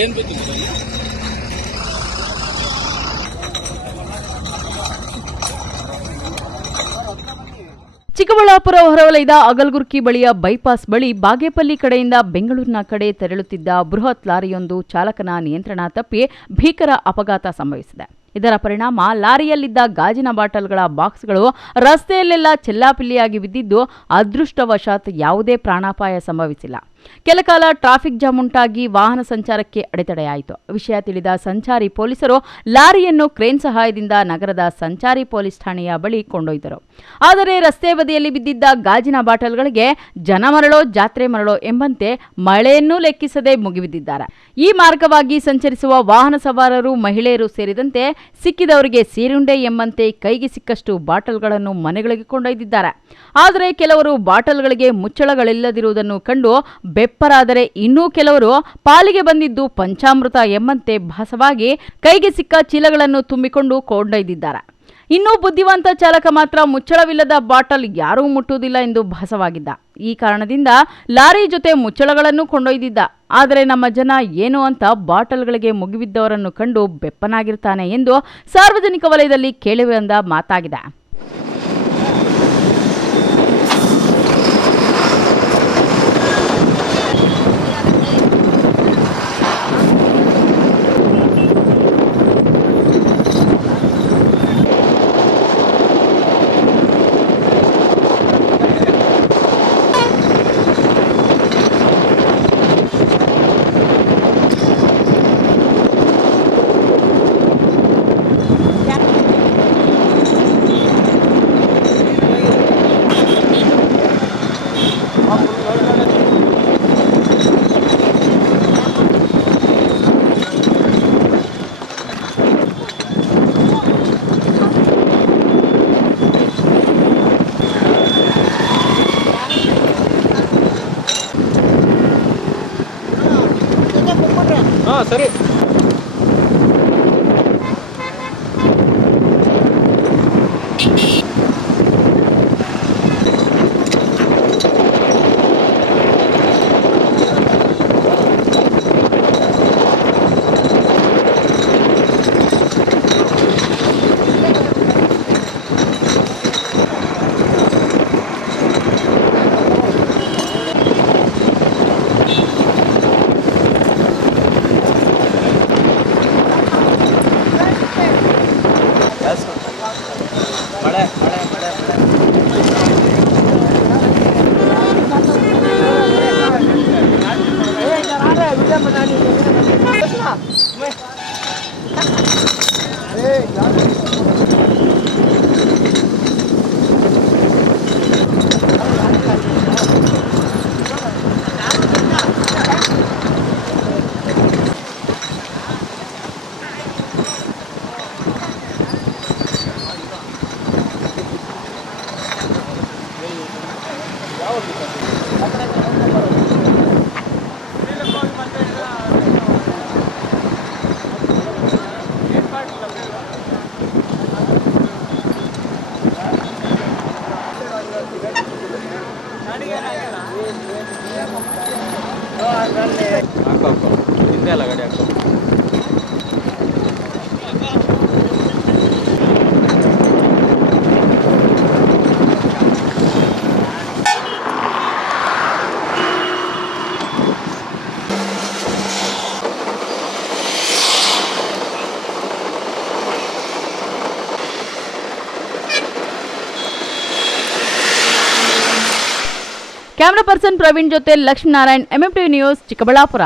ಏನು ಬಿತ್ತು? ಚಿಕ್ಕಬಳ್ಳಾಪುರ ಹೊರವಲಯದ ಅಗಲಗುರ್ಕಿ ಬಳಿಯ ಬೈಪಾಸ್ ಬಳಿ ಬಾಗೇಪಲ್ಲಿ ಕಡೆಯಿಂದ ಬೆಂಗಳೂರಿನ ಕಡೆ ತೆರಳುತ್ತಿದ್ದ ಬೃಹತ್ ಲಾರಿಯೊಂದು ಚಾಲಕನ ನಿಯಂತ್ರಣ ತಪ್ಪಿ ಭೀಕರ ಅಪಘಾತ ಸಂಭವಿಸಿದೆ. ಇದರ ಪರಿಣಾಮ ಲಾರಿಯಲ್ಲಿದ್ದ ಗಾಜಿನ ಬಾಟಲ್ಗಳ ಬಾಕ್ಸ್ಗಳು ರಸ್ತೆಯಲ್ಲೆಲ್ಲ ಚೆಲ್ಲಾಪಿಲ್ಲಿಯಾಗಿ ಬಿದ್ದಿದ್ದು, ಅದೃಷ್ಟವಶಾತ್ ಯಾವುದೇ ಪ್ರಾಣಾಪಾಯ ಸಂಭವಿಸಿಲ್ಲ. ಕೆಲಕಾಲ ಟ್ರಾಫಿಕ್ ಜಾಮ್ ಉಂಟಾಗಿ ವಾಹನ ಸಂಚಾರಕ್ಕೆ ಅಡೆತಡೆಯಾಯಿತು. ವಿಷಯ ತಿಳಿದ ಸಂಚಾರಿ ಪೊಲೀಸರು ಲಾರಿಯನ್ನು ಕ್ರೇನ್ ಸಹಾಯದಿಂದ ನಗರದ ಸಂಚಾರಿ ಪೊಲೀಸ್ ಠಾಣೆಯ ಬಳಿ ಕೊಂಡೊಯ್ದರು. ಆದರೆ ರಸ್ತೆ ಬದಿಯಲ್ಲಿ ಬಿದ್ದಿದ್ದ ಗಾಜಿನ ಬಾಟಲ್ಗಳಿಗೆ ಜನ ಮರಳೋ ಜಾತ್ರೆ ಮರಳೋ ಎಂಬಂತೆ ಮಳೆಯನ್ನೂ ಲೆಕ್ಕಿಸದೆ ಮುಗಿಬಿದ್ದಿದ್ದಾರೆ. ಈ ಮಾರ್ಗವಾಗಿ ಸಂಚರಿಸುವ ವಾಹನ ಸವಾರರು, ಮಹಿಳೆಯರು ಸೇರಿದಂತೆ ಸಿಕ್ಕಿದವರಿಗೆ ಸೀರುಂಡೆ ಎಂಬಂತೆ ಕೈಗೆ ಸಿಕ್ಕಷ್ಟು ಬಾಟಲ್ಗಳನ್ನು ಮನೆಗಳಿಗೆ ಕೊಂಡೊಯ್ದಿದ್ದಾರೆ. ಆದರೆ ಕೆಲವರು ಬಾಟಲ್ಗಳಿಗೆ ಮುಚ್ಚಳಗಳಿಲ್ಲದಿರುವುದನ್ನು ಕಂಡು ಬೆಪ್ಪರಾದರೆ ಇನ್ನೂ ಕೆಲವರು ಪಾಲಿಗೆ ಬಂದಿದ್ದು ಪಂಚಾಮೃತ ಎಂಬಂತೆ ಭಾಸವಾಗಿ ಕೈಗೆ ಸಿಕ್ಕ ಚೀಲಗಳನ್ನು ತುಂಬಿಕೊಂಡು ಕೊಂಡೊಯ್ದಿದ್ದಾರೆ. ಇನ್ನೂ ಬುದ್ಧಿವಂತ ಚಾಲಕ ಮಾತ್ರ ಮುಚ್ಚಳವಿಲ್ಲದ ಬಾಟಲ್ ಯಾರೂ ಮುಟ್ಟುವುದಿಲ್ಲ ಎಂದು ಭಾಸವಾಗಿದ್ದ. ಈ ಕಾರಣದಿಂದ ಲಾರಿ ಜೊತೆ ಮುಚ್ಚಳಗಳನ್ನು ಕೊಂಡೊಯ್ದಿದ್ದ. ಆದರೆ ನಮ್ಮ ಜನ ಏನು ಅಂತ ಬಾಟಲ್ಗಳಿಗೆ ಮುಗಿಬಿದ್ದವರನ್ನು ಕಂಡು ಬೆಪ್ಪನಾಗಿರ್ತಾನೆ ಎಂದು ಸಾರ್ವಜನಿಕ ವಲಯದಲ್ಲಿ ಕೇಳಿಬಂದ ಮಾತಾಗಿದೆ. ಸರಿ. ಹಿಂದೆ ಗಾಡಿ ಹಾಕೋ. ಕ್ಯಾಮರಾ ಪರ್ಸನ್ ಪ್ರವೀಣ್ ಜೊತೆ ಲಕ್ಷ್ಮೀನಾರಾಯಣ್, MMTV ನ್ಯೂಸ್, ಚಿಕ್ಕಬಳ್ಳಾಪುರ.